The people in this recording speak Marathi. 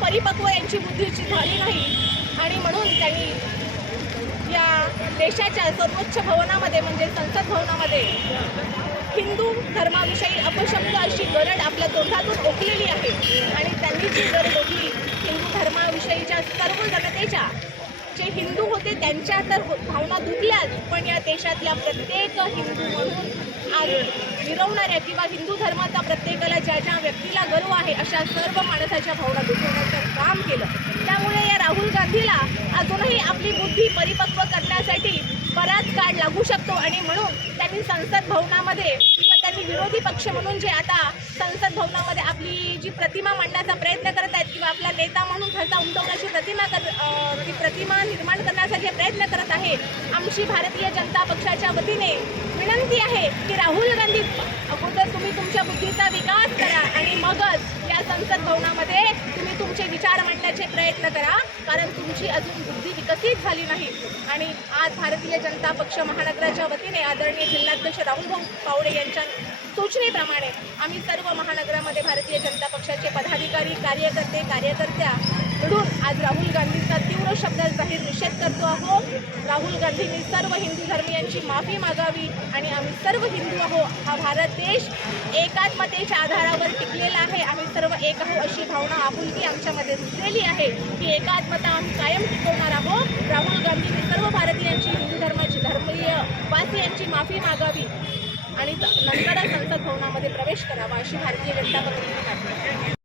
परिपक्व यांची बुद्धीची झाली नाही. आणि म्हणून त्यांनी या देशाच्या सर्वोच्च भवनामध्ये म्हणजे संसद भवनामध्ये हिंदू धर्माविषयी अपशब्द अशी गरड आपल्या तोंडातून ओकलेली आहे. आणि त्यांनी जी गरड ओकली हिंदू धर्माविषयीच्या सर्व जनतेच्या जे हिंदू होते त्यांच्या तर भावना दुखल्याच पण या देशातल्या प्रत्येक हिंदू म्हणून आज मिरवणाऱ्या किंवा हिंदू धर्माचा प्रत्येकाला ज्या ज्या व्यक्तीला गर्व आहे अशा सर्व माणसाच्या भावना दुखवण्याचं काम केलं. त्यामुळे या राहुल गांधीला अजूनही आपली बुद्धी परिपक्व करण्यासाठी बराच काळ लागू शकतो आणि म्हणून त्यांनी संसद भवनामध्ये किंवा त्यांनी विरोधी पक्ष म्हणून जे आता संसद भवनामध्ये आपली जी प्रतिमा मांडण्याचा प्रयत्न करत आहेत किंवा आपला नेता म्हणून ठरता उमटवण्याची प्रतिमा कर जी म्हणजे ती प्रतिमा निर्माण करण्यासाठी प्रयत्न करत आहे आमची भारतीय जनता पक्षाच्या वतीने विनंती आहे की राहुल गांधी अगोदर तुम्ही तुमच्या बुद्धीचा विकास करा आणि मगच या संसद भवनामध्ये करण्याचे प्रयत्न करा कारण तुमची अजून बुद्धी विकसित झाली नाही. आणि आज भारतीय जनता पक्ष महानगराच्या वतीने आदरणीय जिल्हाध्यक्ष राहुलभाऊ पावडे यांच्या सूचनेप्रमाणे आम्ही सर्व महानगरामध्ये भारतीय जनता पक्षाचे पदाधिकारी कार्यकर्ते कार्यकर्त्या मिळून आज राहुल गांधींचा तीव्र शब्दात जाहीर निषेध करतो आहो राहुल गांधींनी सर्व हिंदू धर्मियांची माफी मागावी आणि आम्ही सर्व हिंदू आहो हा भारत देश एकात्मतेच्या आधारावर टिकलेला सर्व एक आहो अशी भावना आपुलकी आमच्यामध्ये रुजलेली आहे की एकात्मता आम्ही कायम टिकवणार आहोत. राहुल गांधींनी सर्व भारतीयांची हिंदू धर्माची धर्मीय वासियांची माफी मागावी आणि नंतरच संसद भवनामध्ये प्रवेश करावा अशी भारतीय जनता पक्षाची